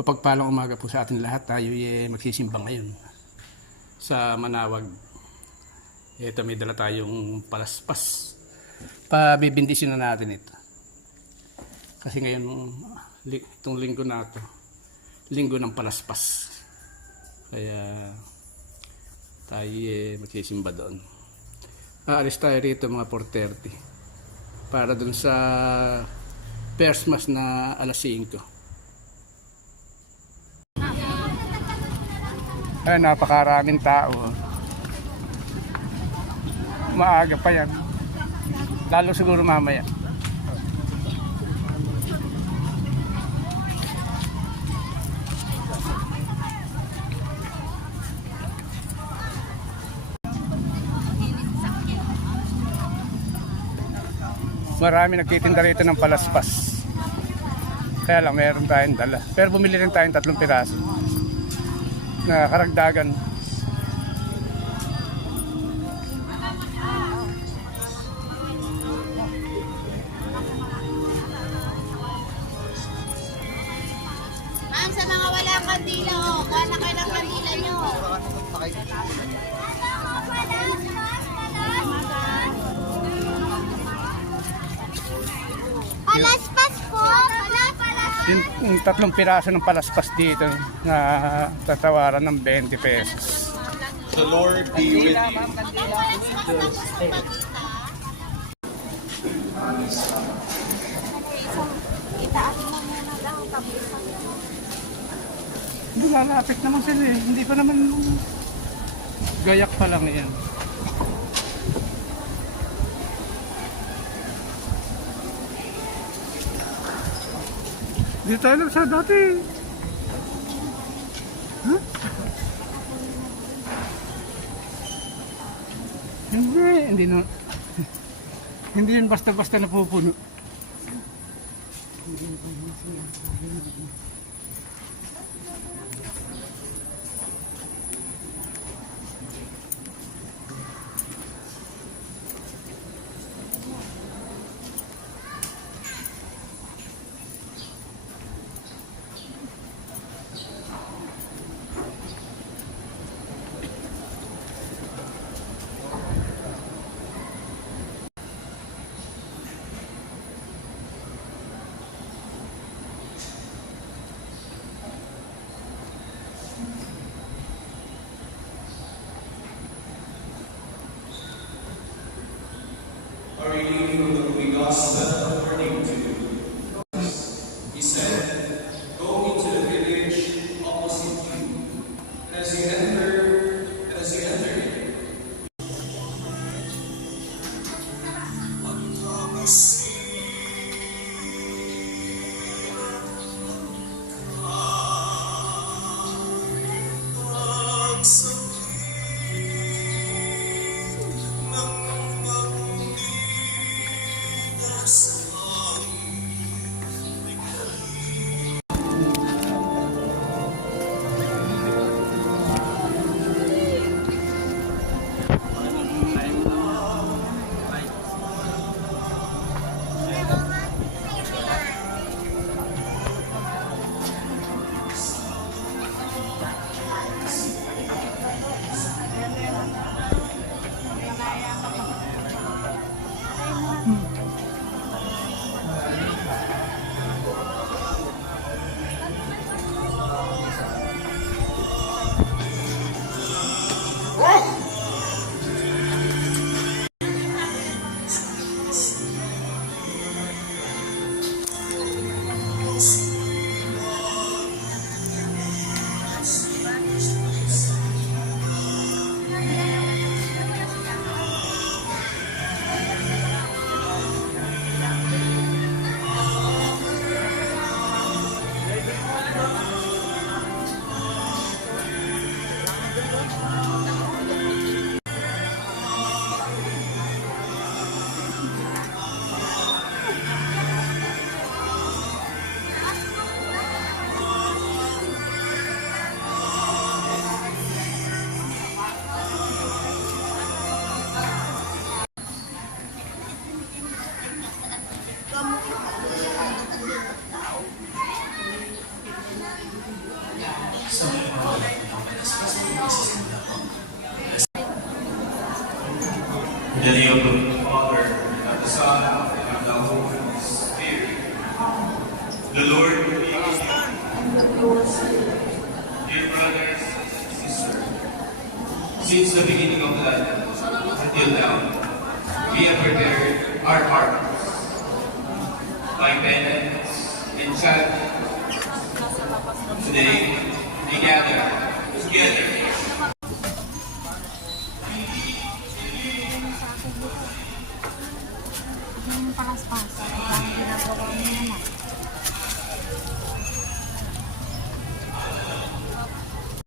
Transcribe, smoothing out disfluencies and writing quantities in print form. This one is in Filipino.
Mapagpalang umaga po sa atin lahat. Tayo magsisimba ngayon sa Manawag. Ito, may dala tayong palaspas. Pabibindisyon na natin ito. Kasi ngayon, itong linggo na ito, linggo ng palaspas. Kaya tayo magsisimba doon. Aalis tayo rito mga 4:30 para doon sa first mass na alas 5. Ay, napakaraming tao. Maaga pa yan. Lalo siguro mamaya. Marami nagtitinda rito ng palaspas. Kaya lang meron tayong dala. Pero bumili rin tayong 3 piraso na karagdagan. Ma'am, sa mga wala kandila, kuha na kayo ng kandila nyo. Palaspas po! Yung 3 piraso ng palaspas dito na tatawaran ng 20 pesos. The Lord be with you. Hindi, lalapit naman sila eh. Hindi pa naman gayak pa lang yan. Hindi tayo lang sa dati. Huh? Hindi na. Hindi yan basta-basta napupuno. A reading from the Holy Gospel according to Luke. He said, "Go into the village opposite you. As you enter it, In the name of the Father, and of the Son, and of the Holy Spirit. The Lord be with you. Dear brothers and sisters, since the beginning of life until now, we have prepared our hearts by penance and chanting. Today, we gather together Yung pakas-pakas. Ang ginagawa mo naman.